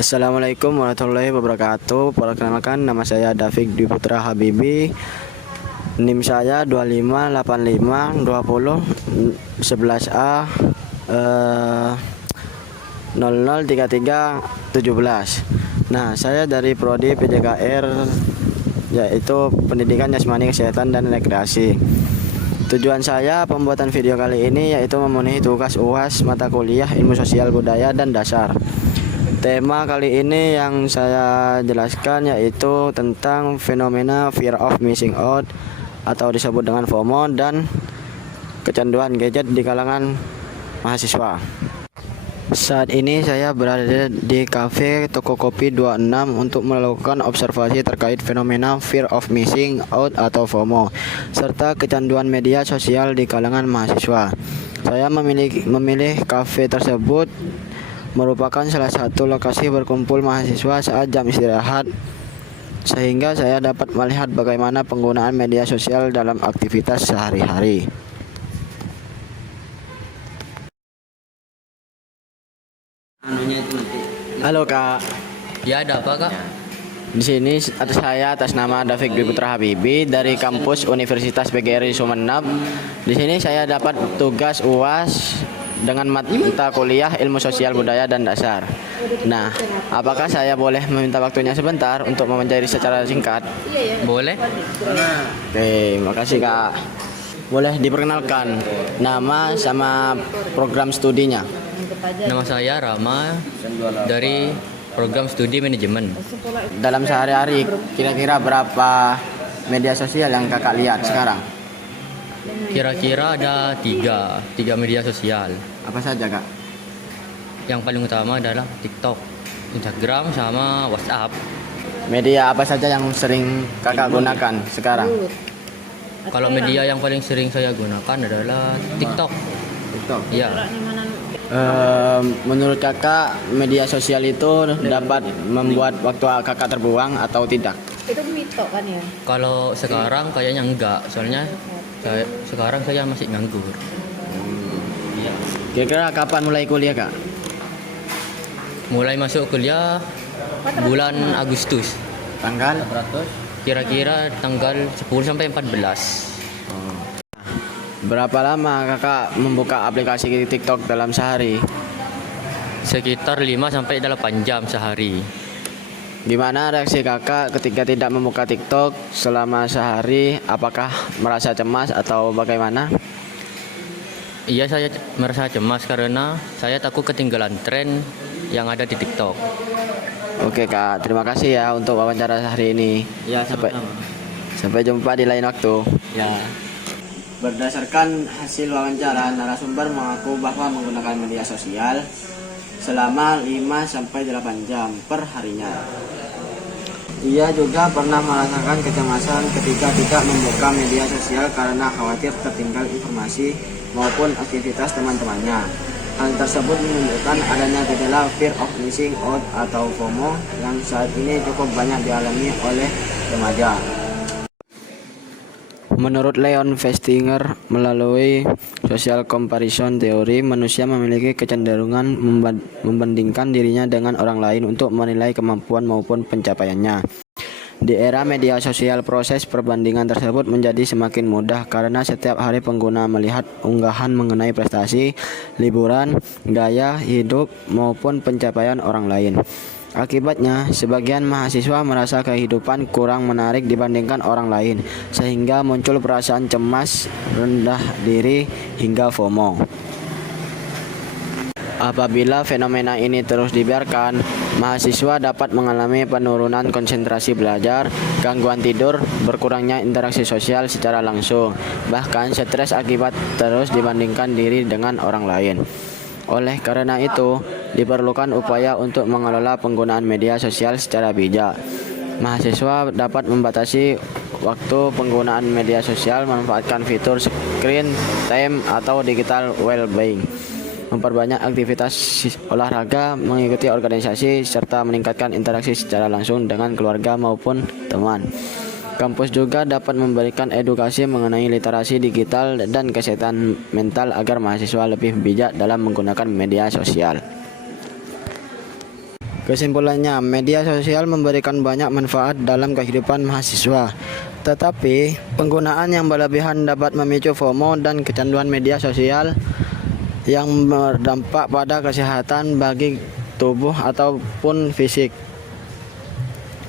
Assalamualaikum warahmatullahi wabarakatuh. Perkenalkan, nama saya David Dwi Putra Habibi. NIM saya 25852011A 003317. Nah, saya dari prodi PJKR, yaitu Pendidikan Jasmani Kesehatan dan Rekreasi. Tujuan saya pembuatan video kali ini yaitu memenuhi tugas UAS mata kuliah Ilmu Sosial Budaya dan Dasar. Tema kali ini yang saya jelaskan yaitu tentang fenomena fear of missing out atau disebut dengan FOMO dan kecanduan gadget di kalangan mahasiswa. Saat ini saya berada di kafe Toko Kopi 26 untuk melakukan observasi terkait fenomena fear of missing out atau FOMO serta kecanduan media sosial di kalangan mahasiswa. Saya memilih kafe tersebut merupakan salah satu lokasi berkumpul mahasiswa saat jam istirahat, sehingga saya dapat melihat bagaimana penggunaan media sosial dalam aktivitas sehari-hari. Halo Kak. Ya, ada apa Kak? Di sini atas nama David Dwi Putra Habibi dari kampus Universitas PGRI Sumeneb. Di sini saya dapat tugas UAS dengan mata kuliah Ilmu Sosial Budaya dan Dasar. Nah, apakah saya boleh meminta waktunya sebentar untuk mewawancari secara singkat? Boleh? Oke, makasih Kak. Boleh diperkenalkan nama sama program studinya? Nama saya Rama dari program studi manajemen. Dalam sehari-hari kira-kira berapa media sosial yang Kakak lihat sekarang? Kira-kira ada tiga media sosial. Apa saja Kak? Yang paling utama adalah TikTok, Instagram, sama WhatsApp. Media apa saja yang sering Kakak gunakan sekarang? Kalau media yang paling sering saya gunakan adalah TikTok. TikTok. Ya, Menurut Kakak media sosial itu dapat membuat waktu Kakak terbuang atau tidak? Itu mito kan ya? kalau sekarang kayaknya enggak, soalnya sekarang saya masih nganggur. Iya. Kira-kira kapan mulai kuliah Kak? Mulai masuk kuliah bulan Agustus. Tanggal? Kira-kira tanggal 10 sampai 14. Berapa lama Kakak membuka aplikasi TikTok dalam sehari? Sekitar 5 sampai 8 jam sehari. Gimana reaksi Kakak ketika tidak membuka TikTok selama sehari? Apakah merasa cemas atau bagaimana? Iya, saya merasa cemas karena saya takut ketinggalan tren yang ada di TikTok. Oke Kak, terima kasih ya untuk wawancara hari ini. Ya, Sampai jumpa di lain waktu. Ya. Berdasarkan hasil wawancara, narasumber mengaku bahwa menggunakan media sosial selama 5-8 jam per harinya. Ia juga pernah merasakan kecemasan ketika tidak membuka media sosial karena khawatir tertinggal informasi maupun aktivitas teman-temannya. Hal tersebut menunjukkan adanya gejala fear of missing out atau FOMO yang saat ini cukup banyak dialami oleh remaja. Menurut Leon Festinger, melalui social comparison theory, manusia memiliki kecenderungan membandingkan dirinya dengan orang lain untuk menilai kemampuan maupun pencapaiannya. Di era media sosial, proses perbandingan tersebut menjadi semakin mudah karena setiap hari pengguna melihat unggahan mengenai prestasi, liburan, gaya hidup, maupun pencapaian orang lain. Akibatnya, sebagian mahasiswa merasa kehidupan kurang menarik dibandingkan orang lain, sehingga muncul perasaan cemas, rendah diri, hingga FOMO. Apabila fenomena ini terus dibiarkan, mahasiswa dapat mengalami penurunan konsentrasi belajar, gangguan tidur, berkurangnya interaksi sosial secara langsung, bahkan stres akibat terus dibandingkan diri dengan orang lain. Oleh karena itu, diperlukan upaya untuk mengelola penggunaan media sosial secara bijak. Mahasiswa dapat membatasi waktu penggunaan media sosial, memanfaatkan fitur screen time atau digital well-being, memperbanyak aktivitas olahraga, mengikuti organisasi, serta meningkatkan interaksi secara langsung dengan keluarga maupun teman. Kampus juga dapat memberikan edukasi mengenai literasi digital dan kesehatan mental agar mahasiswa lebih bijak dalam menggunakan media sosial. Kesimpulannya, media sosial memberikan banyak manfaat dalam kehidupan mahasiswa. Tetapi, penggunaan yang berlebihan dapat memicu FOMO dan kecanduan media sosial yang berdampak pada kesehatan bagi tubuh ataupun fisik.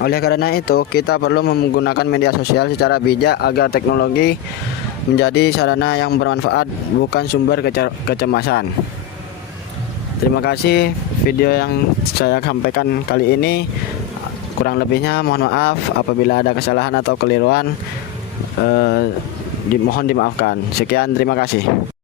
Oleh karena itu, kita perlu menggunakan media sosial secara bijak agar teknologi menjadi sarana yang bermanfaat, bukan sumber kecemasan. Terima kasih video yang saya sampaikan kali ini. Kurang lebihnya mohon maaf apabila ada kesalahan atau keliruan, mohon dimaafkan. Sekian, terima kasih.